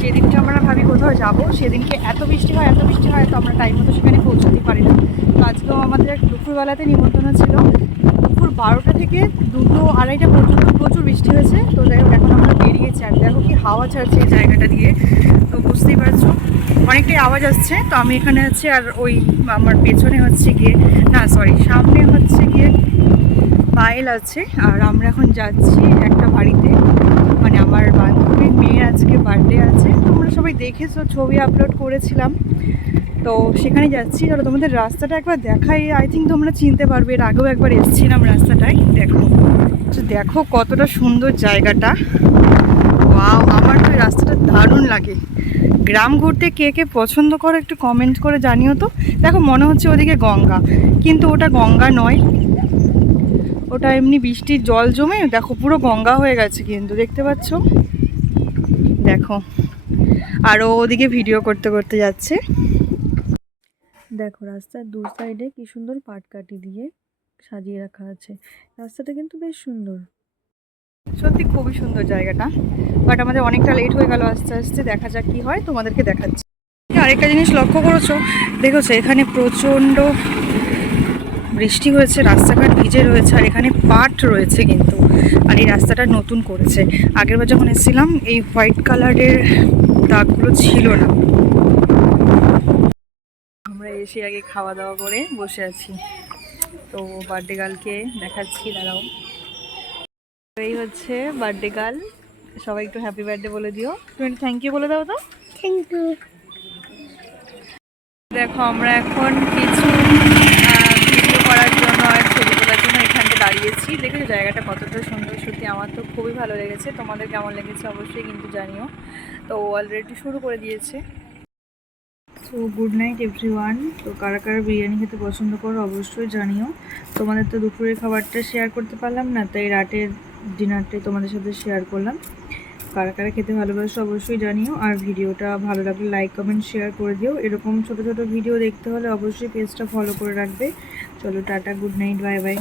যেদিনকে আমরা ভাবি কোথাও যাব, সেদিনকে এত বৃষ্টি হয়, এত বৃষ্টি হয়, তো আমরা টাইম মতো সেখানে পৌঁছাতে পারি না। তো আজকেও আমাদের দুপুরবেলাতে নিমন্ত্রণ ছিল। দুপুর বারোটা থেকে দুটো আড়াইটা পর্যন্ত প্রচুর বৃষ্টি হয়েছে। তো যাই হোক, এখন আমরা বেরিয়েছি আর দেখো কি হাওয়া ছাড়ছে এই জায়গাটা দিয়ে। তো বুঝতেই পারছ, অনেকটাই আওয়াজ আসছে। তো আমি এখানে আছি আর ওই আমার পেছনে হচ্ছে গিয়ে, না সরি সামনে হচ্ছে গিয়ে পায়েল আছে। আর আমরা এখন যাচ্ছি একটা বাড়িতে। মানে আমার বান্ধবীর মেয়ের আজকে বার্থডে আছে। তোমরা সবাই দেখেছ, ছবি আপলোড করেছিলাম। তো সেখানে যাচ্ছি। চলো তোমাদের রাস্তাটা একবার দেখাই। আই থিঙ্ক তোমরা চিনতে পারবে, এর আগেও একবার এসেছিলাম রাস্তাটায়। দেখো। তো দেখো কতটা সুন্দর জায়গাটা। ওয়াও আমার তো রাস্তাটা দারুণ লাগে। গ্রাম ঘুরতে কে কে পছন্দ করো একটু কমেন্ট করে জানিও তো। দেখো, মনে হচ্ছে ওদিকে গঙ্গা। কিন্তু ওটা গঙ্গা নয়। ওটা এমনি বৃষ্টির জল জমে, দেখো পুরো গঙ্গা হয়ে গেছে কিন্তু, দেখতে পাচ্ছ? দেখো। আর ওদিকে ভিডিও করতে করতে যাচ্ছে। দেখো, রাস্তার দু সাইডে কি সুন্দর পাটকাঠি দিয়ে সাজিয়ে রাখা আছে। রাস্তাটা কিন্তু বেশ সুন্দর। সত্যি খুবই সুন্দর জায়গাটা। বাট আমাদের অনেকটা লেট হয়ে গেল আস্তে আস্তে। দেখা যাক কি হয়। তোমাদেরকে দেখাচ্ছি। আরেকটা জিনিস লক্ষ্য করেছ? দেখেছ, এখানে প্রচণ্ড বৃষ্টি হয়েছে রাস্তাঘাট ভিজে রয়েছে আর এখানে পাট রয়েছে কিন্তু আর এই রাস্তাটা নতুন করেছে। আগেরবার যখন এসেছিলাম এই হোয়াইট কালারের দাগগুলো ছিল না। আমরা এসে আগে খাওয়া দাওয়া করে বসে আছি। তো বার্থডে গার্লকে দেখাচ্ছি দাঁড়াও। এই হচ্ছে বার্থডে গার্ল সবাই একটু হ্যাপি বার্থডে বলে দিও। তুমি থ্যাংক ইউ বলে দাও তো। থ্যাংক ইউ দেখো আমরা এখন কিছু ভিডিও করার জন্য আর ছবি তোলার জন্য এখানটা দাঁড়িয়েছি দেখেছ জায়গাটা কতটা সুন্দর, সত্যি আমার তো খুবই ভালো লেগেছে। তোমাদের কেমন লেগেছে অবশ্যই কিন্তু জানিও। তো অলরেডি শুরু করে দিয়েছে। So good night everyone তো কারা কারা বিরিয়ানি খেতে পছন্দ করো অবশ্যই জানিও। তোমাদের তো দুপুরের খাবারটা শেয়ার করতে পারলাম না, তাই রাতের ডিনারটাই তোমাদের সাথে শেয়ার করলাম। কারা কারা খেতে ভালোবাসো অবশ্যই জানিও। আর ভিডিওটা ভালো লাগলে লাইক কমেন্ট শেয়ার করে দিও। এরকম ছোট ছোট ভিডিও দেখতে হলে অবশ্যই পেজটা ফলো করে রাখবে। চলো, tata good night bye by